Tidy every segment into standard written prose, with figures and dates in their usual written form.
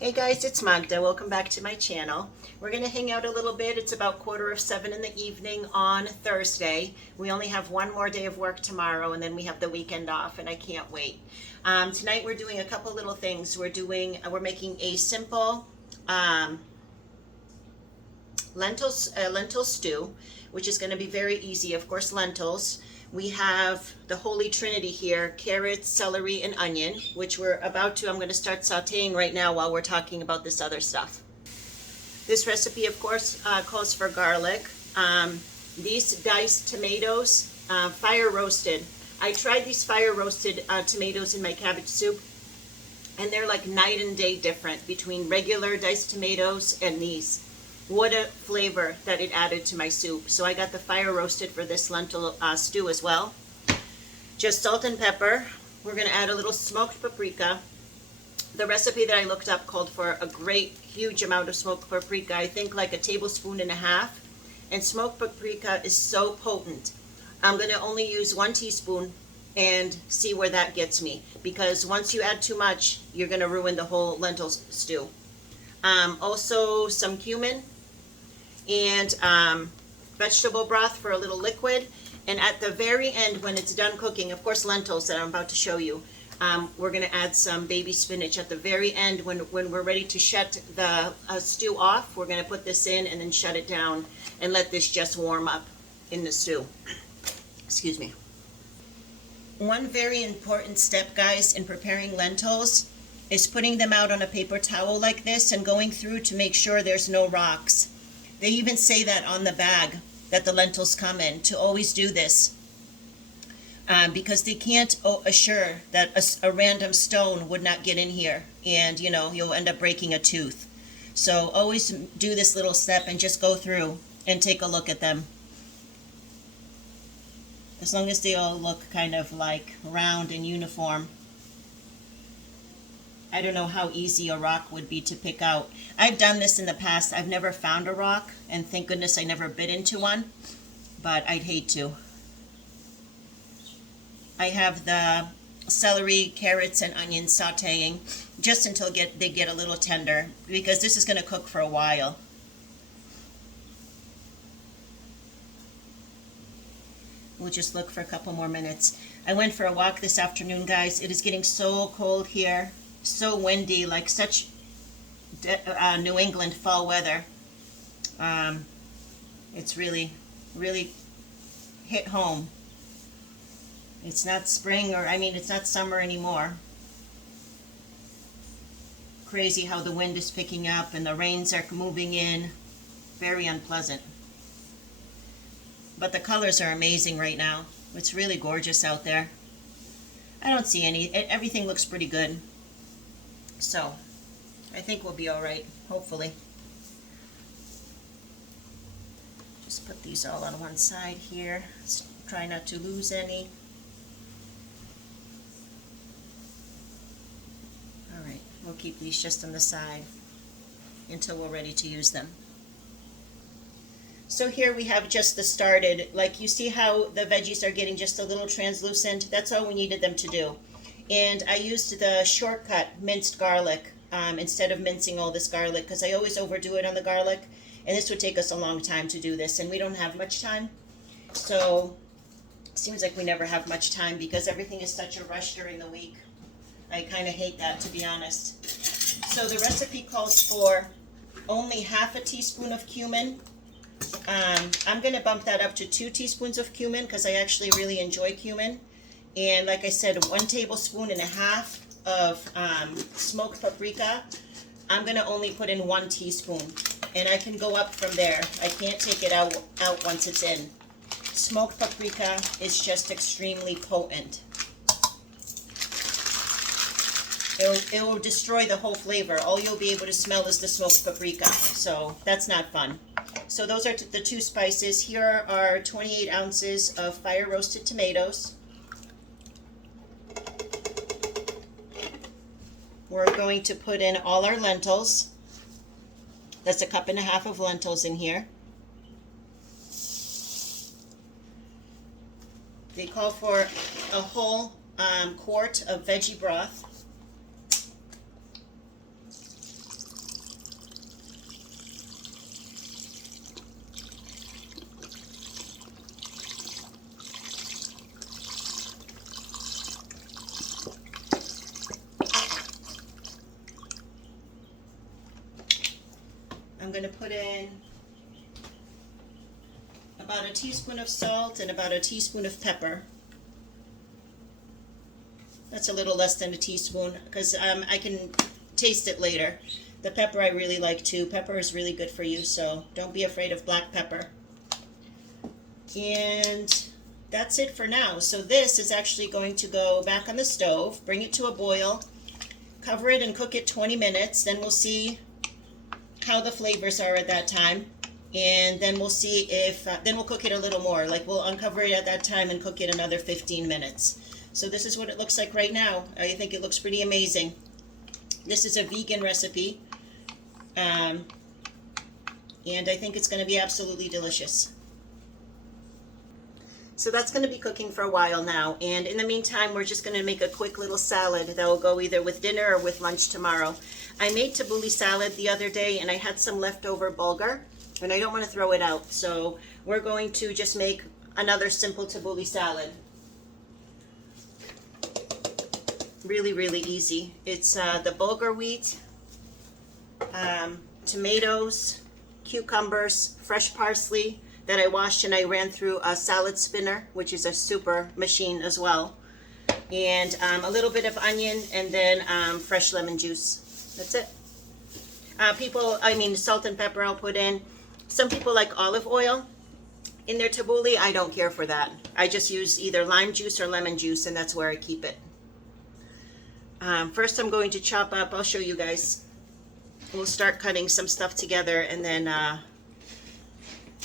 Hey guys, it's Magda. Welcome back to my channel. We're going to hang out a little bit. It's about 6:45 in the evening on Thursday. We only have one more day of work tomorrow and then we have the weekend off and I can't wait. Tonight we're doing a couple little things. We're making a simple lentil stew, which is going to be very easy. Of course, lentils. We have the holy trinity here: carrots, celery, and onion, which I'm going to start sauteing right now while we're talking about this other stuff. This recipe, of course, calls for garlic. These diced tomatoes, fire roasted. I tried these fire roasted tomatoes in my cabbage soup, and they're like night and day different between regular diced tomatoes and these. What a flavor that it added to my soup. So I got the fire roasted for this lentil stew as well. Just salt and pepper. We're going to add a little smoked paprika. The recipe that I looked up called for a great huge amount of smoked paprika. I think like 1.5 tablespoons. And smoked paprika is so potent. I'm going to only use 1 teaspoon and see where that gets me, because once you add too much, you're going to ruin the whole lentil stew. Also some cumin and vegetable broth for a little liquid. And at the very end, when it's done cooking, of course lentils that I'm about to show you, we're going to add some baby spinach at the very end. When we're ready to shut the stew off, we're going to put this in and then shut it down and let this just warm up in the stew. Excuse me. One very important step, guys, in preparing lentils is putting them out on a paper towel like this and going through to make sure there's no rocks. They even say that on the bag that the lentils come in, to always do this, because they can't assure that a random stone would not get in here and you'll end up breaking a tooth. So always do this little step and just go through and take a look at them. As long as they all look kind of like round and uniform. I don't know how easy a rock would be to pick out. I've done this in the past. I've never found a rock, and thank goodness I never bit into one, but I'd hate to. I have the celery, carrots, and onions sauteing just until they get a little tender, because this is going to cook for a while. We'll just look for a couple more minutes. I went for a walk this afternoon, guys. It is getting so cold here. So windy, like such New England fall weather. It's really, really hit home. It's not spring, it's not summer anymore. Crazy how the wind is picking up and the rains are moving in. Very unpleasant. But the colors are amazing right now. It's really gorgeous out there. I don't see everything looks pretty good. So, I think we'll be all right, hopefully. Just put these all on one side here. Let's try not to lose any. All right, we'll keep these just on the side until we're ready to use them. So here we have just the started. Like, you see how the veggies are getting just a little translucent? That's all we needed them to do. And I used the shortcut minced garlic instead of mincing all this garlic, because I always overdo it on the garlic, and this would take us a long time to do this, and we don't have much time. So it seems like we never have much time because everything is such a rush during the week. I kind of hate that, to be honest. So the recipe calls for only 1/2 teaspoon of cumin. I'm going to bump that up to 2 teaspoons of cumin because I actually really enjoy cumin. And like I said, 1.5 tablespoons of smoked paprika. I'm going to only put in 1 teaspoon. And I can go up from there. I can't take it out once it's in. Smoked paprika is just extremely potent. It will destroy the whole flavor. All you'll be able to smell is the smoked paprika. So that's not fun. So those are the 2 spices. Here are 28 ounces of fire roasted tomatoes. We're going to put in all our lentils. That's 1.5 cups of lentils in here. They call for a whole quart of veggie broth. I'm going to put in about a teaspoon of salt and about a teaspoon of pepper. That's a little less than a teaspoon because I can taste it later. The pepper I really like too. Pepper is really good for you, so don't be afraid of black pepper. And that's it for now. So this is actually going to go back on the stove, bring it to a boil, cover it and cook it 20 minutes. Then we'll see how the flavors are at that time. And then we'll see if, then we'll cook it a little more. Like we'll uncover it at that time and cook it another 15 minutes. So this is what it looks like right now. I think it looks pretty amazing. This is a vegan recipe. And I think it's going to be absolutely delicious. So that's going to be cooking for a while now. And in the meantime, we're just going to make a quick little salad that will go either with dinner or with lunch tomorrow. I made tabbouleh salad the other day and I had some leftover bulgur and I don't want to throw it out. So we're going to just make another simple tabbouleh salad. Really, really easy. It's the bulgur wheat, tomatoes, cucumbers, fresh parsley that I washed and I ran through a salad spinner, which is a super machine as well, and a little bit of onion and then fresh lemon juice. That's it. Salt and pepper I'll put in. Some people like olive oil in their tabbouleh. I don't care for that. I just use either lime juice or lemon juice, and that's where I keep it. First I'm going to chop up, I'll show you guys. We'll start cutting some stuff together and then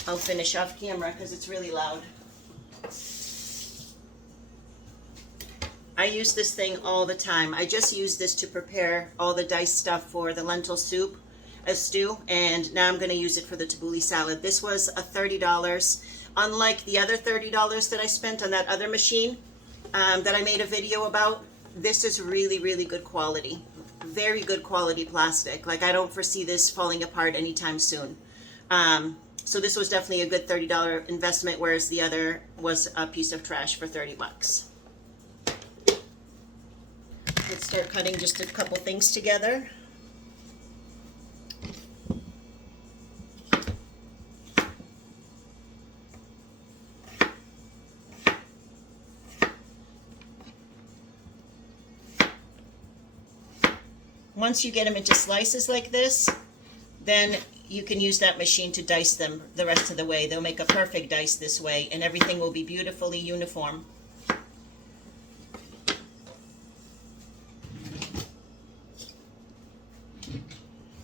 I'll finish off camera because it's really loud. I use this thing all the time. I just use this to prepare all the diced stuff for the lentil soup, a stew, and now I'm going to use it for the tabbouleh salad. This was a $30. Unlike the other $30 that I spent on that other machine that I made a video about, this is really, really good quality. Very good quality plastic. Like I don't foresee this falling apart anytime soon. So this was definitely a good $30 investment, whereas the other was a piece of trash for 30 bucks. Let's start cutting just a couple things together. Once you get them into slices like this, then you can use that machine to dice them the rest of the way. They'll make a perfect dice this way, and everything will be beautifully uniform.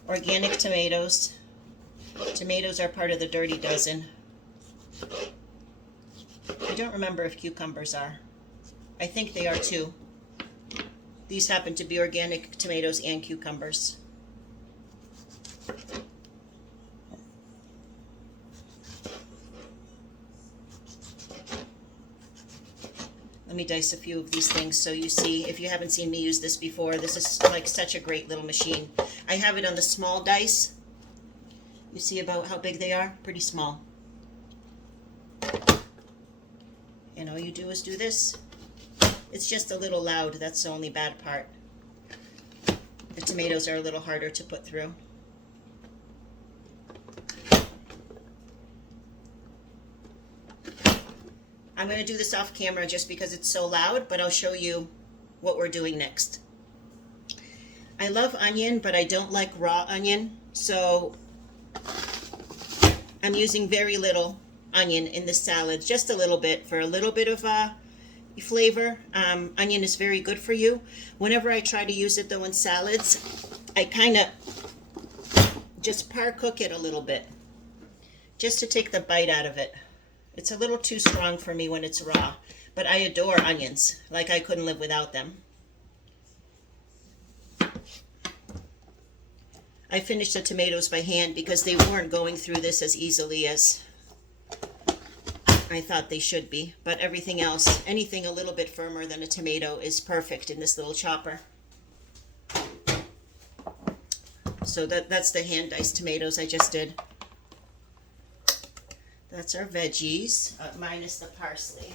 Organic tomatoes. Tomatoes are part of the dirty dozen. I don't remember if cucumbers are. I think they are too. These happen to be organic tomatoes and cucumbers. Let me dice a few of these things so you see. If you haven't seen me use this before, this is like such a great little machine. I have it on the small dice. You see about how big they are? Pretty small. And all you do is do this. It's just a little loud. That's the only bad part. The tomatoes are a little harder to put through. I'm going to do this off camera just because it's so loud, but I'll show you what we're doing next. I love onion, but I don't like raw onion, so I'm using very little onion in the salad, just a little bit for a little bit of flavor. Onion is very good for you. Whenever I try to use it though in salads, I kind of just par cook it a little bit just to take the bite out of it. It's a little too strong for me when it's raw, but I adore onions. Like I couldn't live without them. I finished the tomatoes by hand because they weren't going through this as easily as I thought they should be, but everything else, anything a little bit firmer than a tomato is perfect in this little chopper. So that's the hand diced tomatoes I just did. That's our veggies, minus the parsley.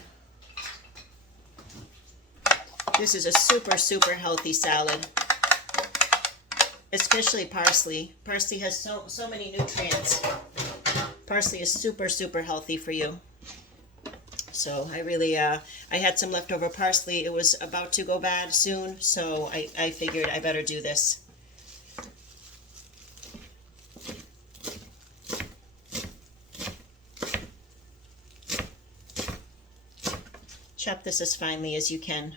This is a super, super healthy salad. especially parsley. Parsley has so many nutrients. Parsley is super, super healthy for you. So I really, I had some leftover parsley. It was about to go bad soon, so I figured I better do this. Chop this as finely as you can.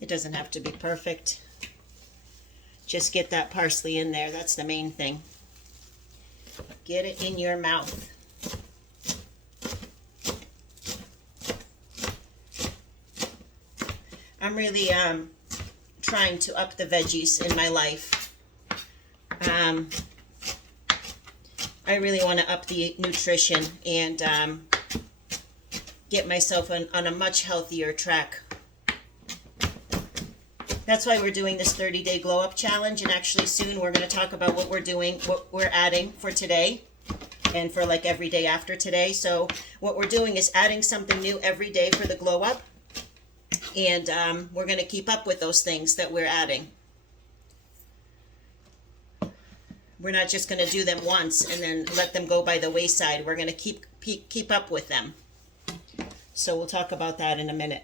It doesn't have to be perfect. Just get that parsley in there. That's the main thing. Get it in your mouth. I'm really trying to up the veggies in my life. I really want to up the nutrition and get myself on a much healthier track. That's why we're doing this 30-day glow up challenge, and actually soon we're going to talk about what we're doing, what we're adding for today and for like every day after today. So what we're doing is adding something new every day for the glow up, and we're going to keep up with those things that we're adding. We're not just going to do them once and then let them go by the wayside. We're going to keep up with them. So we'll talk about that in a minute.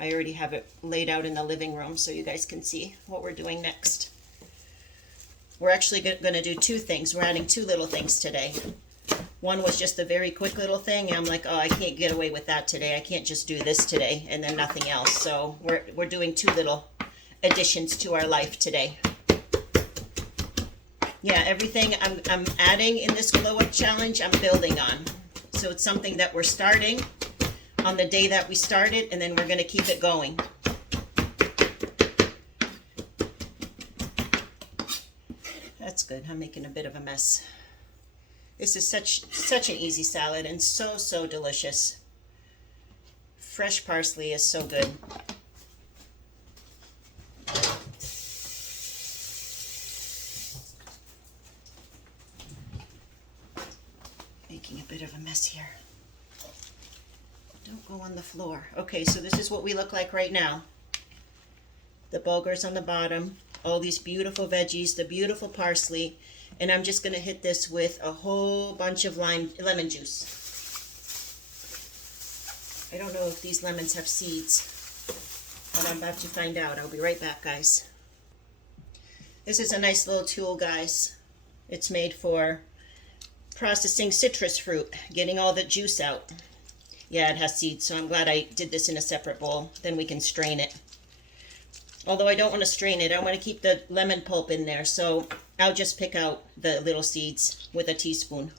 I already have it laid out in the living room so you guys can see what we're doing next. We're actually going to do two things. We're adding two little things today. One was just a very quick little thing. I'm like, oh, I can't get away with that today. I can't just do this today and then nothing else. So we're doing two little additions to our life today. Yeah, everything I'm adding in this glow up challenge, I'm building on. So it's something that we're starting on the day that we started, and then we're going to keep it going. That's good. I'm making a bit of a mess. This is such an easy salad and so delicious. Fresh parsley is so good. Making a bit of a mess here. Don't go on the floor. Okay, so this is what we look like right now. The bulgur's on the bottom, all these beautiful veggies, the beautiful parsley, and I'm just going to hit this with a whole bunch of lemon juice. I don't know if these lemons have seeds, but I'm about to find out. I'll be right back, guys. This is a nice little tool, guys. It's made for processing citrus fruit, getting all the juice out. Yeah, it has seeds, so I'm glad I did this in a separate bowl. Then we can strain it. Although I don't want to strain it, I want to keep the lemon pulp in there, so I'll just pick out the little seeds with a teaspoon.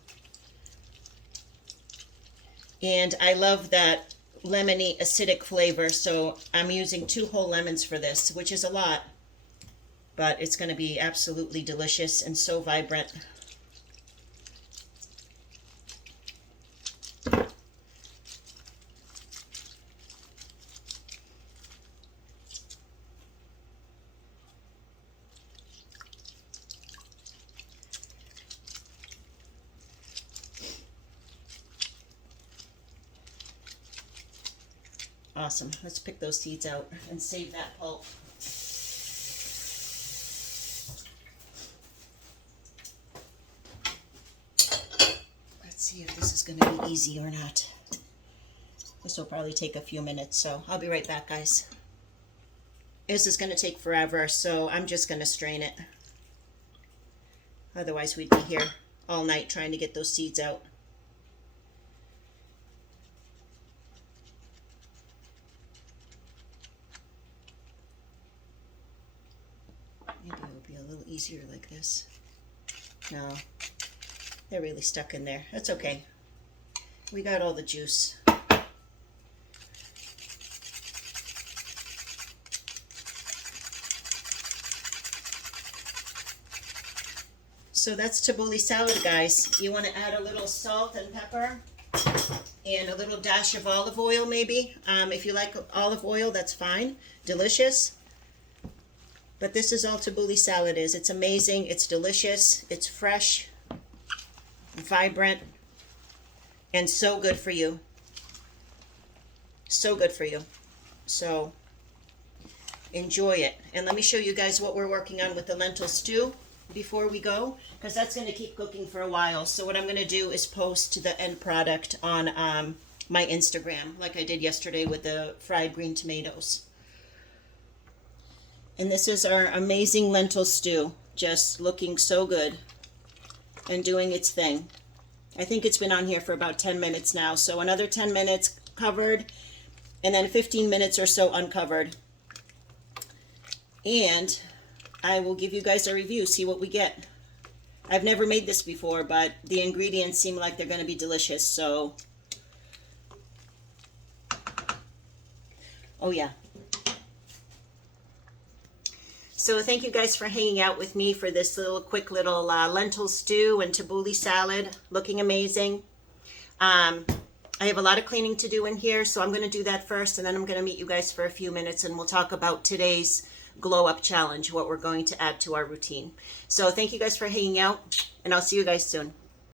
And I love that lemony acidic flavor, so I'm using 2 whole lemons for this, which is a lot, but it's going to be absolutely delicious and so vibrant. Awesome. Let's pick those seeds out and save that pulp. Let's see if this is going to be easy or not. This will probably take a few minutes, so I'll be right back, guys. This is going to take forever, so I'm just going to strain it. Otherwise, we'd be here all night trying to get those seeds out. Maybe it'll be a little easier like this. No, they're really stuck in there. That's okay. We got all the juice. So that's tabbouleh salad, guys. You want to add a little salt and pepper and a little dash of olive oil maybe. If you like olive oil, that's fine. Delicious. But this is all tabbouleh salad is. It's amazing. It's delicious. It's fresh, vibrant, and so good for you. So good for you. So enjoy it. And let me show you guys what we're working on with the lentil stew before we go, because that's going to keep cooking for a while. So what I'm going to do is post the end product on my Instagram, like I did yesterday with the fried green tomatoes. And this is our amazing lentil stew, just looking so good and doing its thing. I think it's been on here for about 10 minutes now, so another 10 minutes covered, and then 15 minutes or so uncovered. And I will give you guys a review, see what we get. I've never made this before, but the ingredients seem like they're going to be delicious, so... Oh yeah. So thank you guys for hanging out with me for this quick little lentil stew and tabbouleh salad. Looking amazing. I have a lot of cleaning to do in here, so I'm going to do that first, and then I'm going to meet you guys for a few minutes, and we'll talk about today's glow up challenge, what we're going to add to our routine. So thank you guys for hanging out, and I'll see you guys soon.